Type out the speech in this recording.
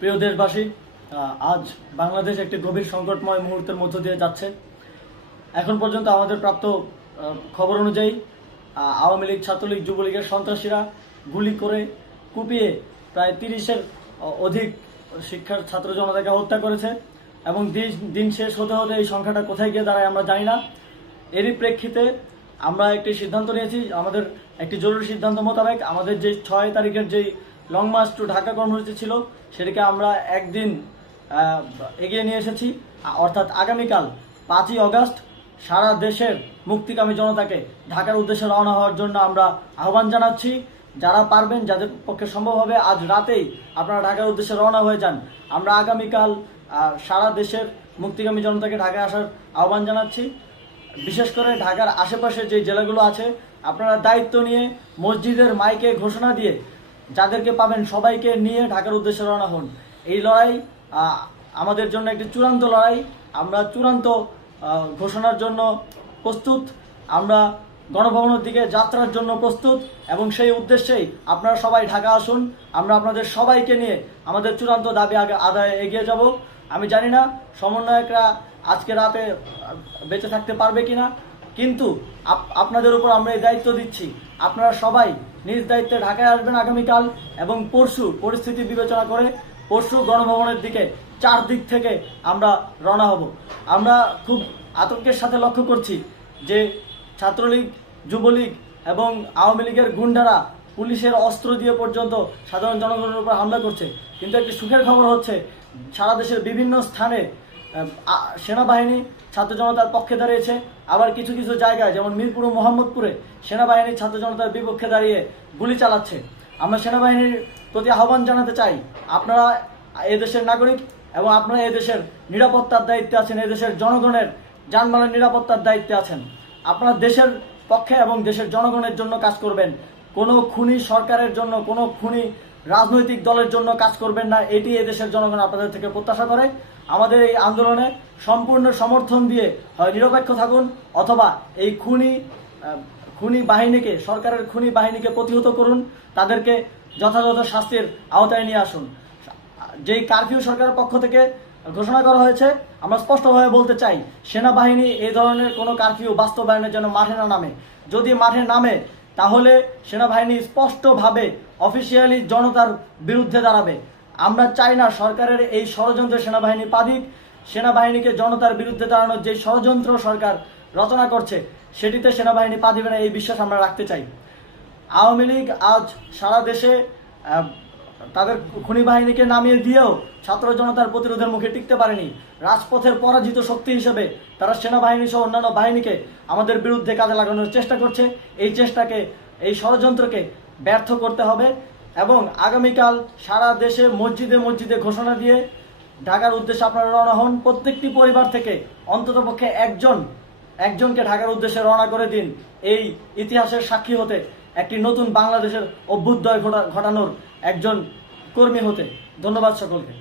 প্রিয় দেশবাসী, আজ বাংলাদেশ একটি গভীর সংকটময় মুহূর্তের মধ্য দিয়ে যাচ্ছে। এখন পর্যন্ত আমাদের প্রাপ্ত খবর অনুযায়ী আওয়ামী লীগ, ছাত্রলীগ, যুবলীগের সন্ত্রাসীরা গুলি করে কুপিয়ে প্রায় 30-এর অধিক শিক্ষার ছাত্র জনতাকে হত্যা করেছে এবং দিন শেষ হতে হতে এই সংখ্যাটা কোথায় গিয়ে দাঁড়ায় আমরা জানি না। এরই প্রেক্ষিতে আমরা একটি সিদ্ধান্ত নিয়েছি। আমাদের একটি জরুরি সিদ্ধান্ত মোতাবেক আমাদের যে 6 তারিখের যেই লং মার্চ টু ঢাকা কর্মসূচি ছিল সেটাকে আমরা একদিন এগিয়ে নিয়ে এসেছি। অর্থাৎ আগামীকাল 5ই অগস্ট সারা দেশের মুক্তিকামী জনতাকে ঢাকার উদ্দেশ্যে রওনা হওয়ার জন্য আমরা আহ্বান জানাচ্ছি। যারা পারবেন, যাদের পক্ষে সম্ভব হবে, আজ রাতেই আপনারা ঢাকার উদ্দেশ্যে রওনা হয়ে যান। আমরা আগামীকাল সারা দেশের মুক্তিকামী জনতাকে ঢাকায় আসার আহ্বান জানাচ্ছি। বিশেষ করে ঢাকার আশেপাশে যে জেলাগুলো আছে, আপনারা দায়িত্ব নিয়ে মসজিদের মাইকে ঘোষণা দিয়ে যাদেরকে পাবেন সবাইকে নিয়ে ঢাকার উদ্দেশ্যে রওনা হন। এই লড়াই আমাদের জন্য একটি চূড়ান্ত লড়াই। আমরা চূড়ান্ত ঘোষণার জন্য প্রস্তুত। আমরা গণভবনের দিকে যাত্রার জন্য প্রস্তুত এবং সেই উদ্দেশ্যেই আপনারা সবাই ঢাকা আসুন। আমরা আপনাদের সবাইকে নিয়ে আমাদের চূড়ান্ত দাবি আদায়ে এগিয়ে যাব। আমি জানি না সমন্বয়করা আজকে রাতে বেঁচে থাকতে পারবে কিনা, কিন্তু আপনাদের উপর আমরা এই দায়িত্ব দিচ্ছি। আপনারা সবাই নিজ দায়িত্বে ঢাকায় আসবেন আগামীকাল এবং পরশু পরিস্থিতি বিবেচনা করে পরশু গণভবনের দিকে 4 দিক থেকে আমরা রওনা হব। আমরা খুব আতঙ্কের সাথে লক্ষ্য করছি যে ছাত্রলীগ, যুবলীগ এবং আওয়ামী লীগের গুন্ডারা পুলিশের অস্ত্র দিয়ে পর্যন্ত সাধারণ জনগণের উপর হামলা করছে। কিন্তু একটি সুখের খবর হচ্ছে, সারা দেশের বিভিন্ন স্থানে সেনাবাহিনী ছাত্র জনতার পক্ষে দাঁড়িয়েছে। আবার কিছু কিছু জায়গায় যেমন মিরপুর ও মোহাম্মদপুরে সেনাবাহিনী ছাত্র জনতার বিপক্ষে দাঁড়িয়ে গুলি চালাচ্ছে। আমরা সেনাবাহিনীর প্রতি আহ্বান জানাতে চাই, আপনারা এদেশের নাগরিক এবং আপনারা এদেশের নিরাপত্তার দায়িত্বে আছেন, এদেশের জনগণের যানবাহনের নিরাপত্তার দায়িত্বে আছেন। আপনারা দেশের পক্ষে এবং দেশের জনগণের জন্য কাজ করবেন। কোনো খুনি সরকারের জন্য, কোনো খুনি রাজনৈতিক দলের জন্য কাজ করবেন না। এটি এদেশের জনগণ আপনাদের থেকে প্রত্যাশা করে। আমাদের এই আন্দোলনে সম্পূর্ণ সমর্থন দিয়ে হয় নিরপেক্ষ থাকুন, অথবা এই খুনি বাহিনীকে, সরকারের খুনি বাহিনীকে প্রতিহত করুন, তাদেরকে যথাযথ শাস্তির আওতায় নিয়ে আসুন। যেই কারফিউ সরকারের পক্ষ থেকে ঘোষণা করা হয়েছে, আমরা স্পষ্টভাবে বলতে চাই, সেনাবাহিনী এই ধরনের কোনো কারফিউ বাস্তবায়নের জন্য মাঠে না নামে। যদি মাঠে নামে তাহলে সেনাবাহিনী স্পষ্টভাবে অফিসিয়ালি জনতার বিরুদ্ধে দাঁড়াবে। আমরা চাই না সরকারের এই ষড়যন্ত্রে সেনাবাহিনী পা দিক। সেনাবাহিনীকে জনতার বিরুদ্ধে দাঁড়ানোর যে ষড়যন্ত্র সরকার রচনা করছে সেটিতে সেনাবাহিনী পা দিবে না, এই বিশ্বাস আমরা রাখতে চাই। আওয়ামী লীগ আজ সারা দেশে তাদের খুনি বাহিনীকে নামিয়ে দিয়েও ছাত্র জনতার প্রতিরোধের মুখে টিকতে পারেনি। রাজপথের পরাজিত শক্তি হিসেবে তারা সেনাবাহিনী সহ অন্যান্য বাহিনীকে আমাদের বিরুদ্ধে কাজে লাগানোর চেষ্টা করছে। এই চেষ্টাকে, এই ষড়যন্ত্রকে ব্যর্থ করতে হবে এবং আগামীকাল সারা দেশে মসজিদে মসজিদে ঘোষণা দিয়ে ঢাকার উদ্দেশ্যে আপনারা রওনা হন। প্রত্যেকটি পরিবার থেকে অন্ততপক্ষে একজনকে ঢাকার উদ্দেশ্যে রওনা করে দিন, এই ইতিহাসের সাক্ষী হতে, একটি নতুন বাংলাদেশের অভ্যুদয় ঘটানোর একজন কর্মী হতে। ধন্যবাদ সকলকে।